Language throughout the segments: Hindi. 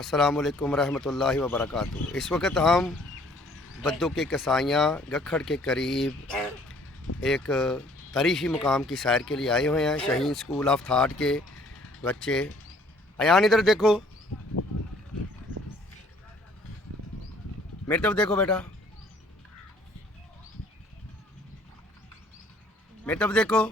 अस्सलाम वालेकुम रहमतुल्लाहि व बरकातहू। इस वक्त हम बद्दू के कसाइयाँ गखड़ के करीब एक तारीख़ी मुकाम की सैर के लिए आए हुए हैं। शाहीन स्कूल ऑफ थाट के बच्चे। अयान इधर देखो, मेरी तरफ देखो बेटा, मेरी तरफ देखो।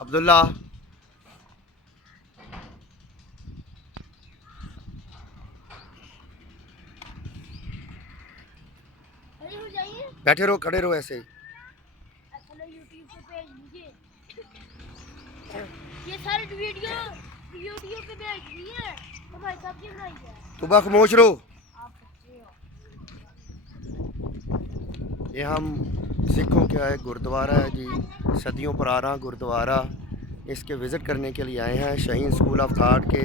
अब्दुल्ला, बैठे रहो, खड़े रहो ऐसे ही। यूट्यूब पे भेज दीजिए ये सारी वीडियो यूट्यूब पे भेज दी है तो भाई साहब की बनाई है। तू बा खामोश रहो। आप बच्चे हो। ये हम सिखों का एक गुरुद्वारा है जी, सदियों पुराना गुरुद्वारा। इसके विज़िट करने के लिए आए हैं शाहीन स्कूल ऑफ थाट के।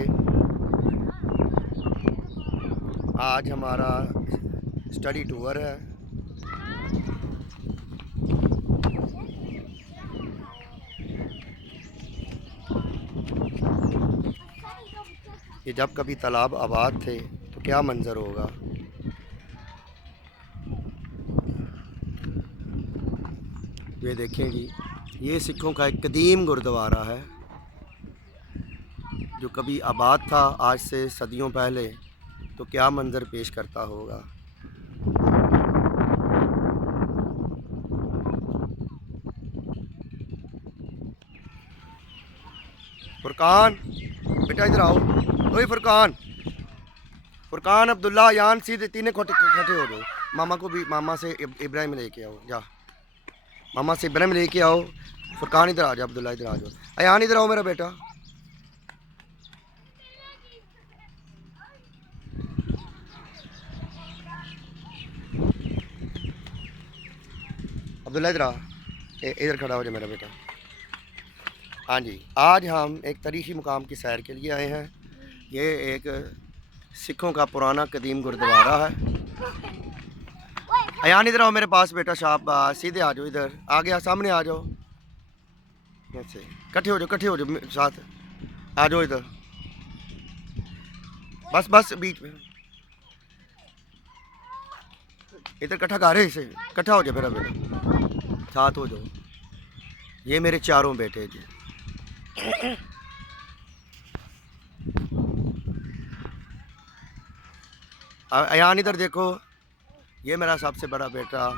आज हमारा स्टडी टूर है। ये जब कभी तालाब आबाद थे तो क्या मंज़र होगा। ये देखें जी, ये सिखों का एक कदीम गुरुद्वारा है जो कभी आबाद था आज से सदियों पहले। तो क्या मंज़र पेश करता होगा। फुरकान, बेटा इधर आओ। ओए फुरकान, फुरकान, अब्दुल्ला, यान, सीधे तीनों इकट्ठे हो जाओ। मामा को भी, मामा से इब्राहिम लेके आओ। जा, मामा से इब्राहिम लेके आओ। फुरकान इधर आ जाओ, अब्दुल्ला इधर आ जाओ। अयान इधर आओ मेरा बेटा। अब्दुल्ला इधर आ, इधर खड़ा हो जाए मेरा बेटा। हाँ जी, आज हम एक तारीख़ी मुकाम की सैर के लिए आए हैं। ये एक सिखों का पुराना कदीम गुरुद्वारा है। अयान इधर आओ मेरे पास बेटा, शाबाश, सीधे आ जाओ इधर, आ गया, सामने आ जाओ। ऐसे इकट्ठे हो जाओ, इकट्ठे हो जाओ साथ, आ जाओ इधर। बस बस बीच में इधर इकट्ठा कर रहे, इसे इकट्ठा हो जाओ मेरा बेटा, साथ हो जाओ। ये मेरे चारों बेटे जी। अयान इधर देखो, ये मेरा सबसे बड़ा बेटा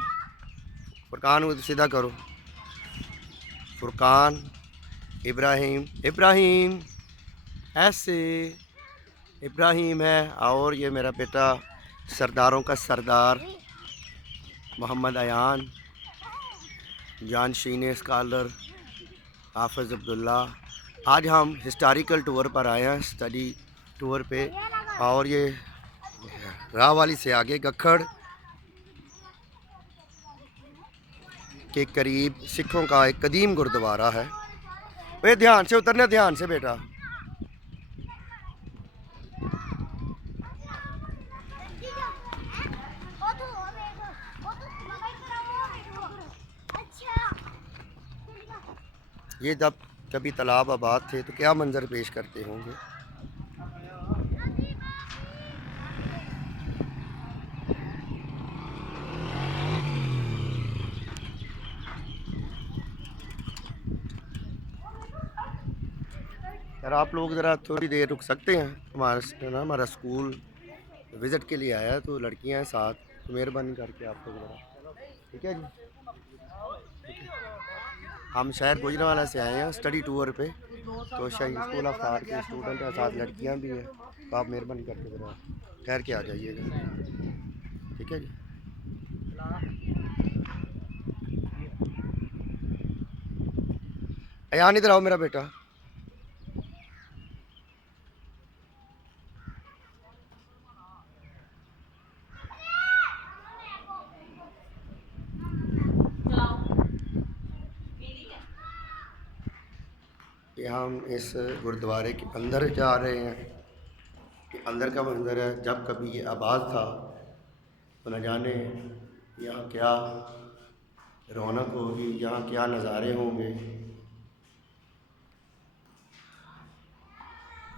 फुरकान, उधर सीधा करो। फुरकान, इब्राहिम, इब्राहिम ऐसे, इब्राहिम है। और ये मेरा बेटा सरदारों का सरदार मोहम्मद अयान, जानशीन स्कॉलर हाफिज़ अब्दुल्ला। आज हम हिस्टोरिकल टूर पर आए हैं, स्टडी टूर पे। और ये राह वाली से आगे गखड़ के करीब सिखों का एक कदीम गुरुद्वारा है। वे ध्यान से उतरना, ध्यान से बेटा। ये जब कभी तालाब आबाद थे तो क्या मंजर पेश करते होंगे। यार आप लोग ज़रा थोड़ी देर रुक सकते हैं, हमारा स्कूल विज़िट के लिए आया है, तो लड़कियां हैं साथ, तो मेहरबानी करके आप लोग ज़रा, ठीक है जी। हम शहर गुजरांवाला से आए हैं स्टडी टूर पे, तो शाहीन स्कूल ऑफ थाट के स्टूडेंट हैं, साथ लड़कियां भी हैं। तो आप मेहरबानी करके ज़रा ठहर के आ जाइएगा, ठीक है जी। अयान इधर आओ मेरा बेटा। कि हम इस गुरुद्वारे के अंदर जा रहे हैं, कि अंदर का मंजर है। जब कभी ये आबाद था तो न जाने यहाँ क्या रौनक होगी, यहाँ क्या नज़ारे होंगे।